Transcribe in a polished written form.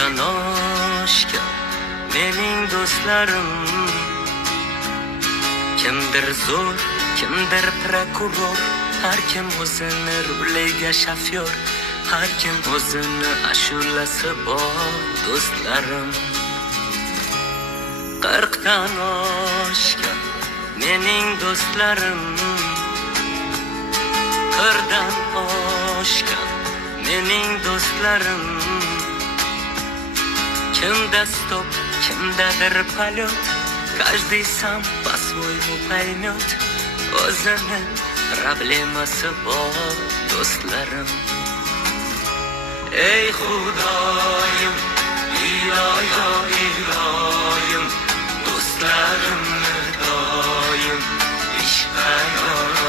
Qirqdan oshgan mening do'stlarim, kimdir zo'r, kimdir prokuror, har kim o'zini ruliga shofyor, har kim o'zini ashulasi bor do'stlarim. Qirqdan oshgan mening do'stlarim, qirqdan oshgan mening do'stlarim, kimda stop, kimdadir полет, каждый сам по-своему поймет, o'zini problemasi bor do'stlarim. Ey Xudoyim, iloyo iloyim, do'stlarimni doim ishqa yor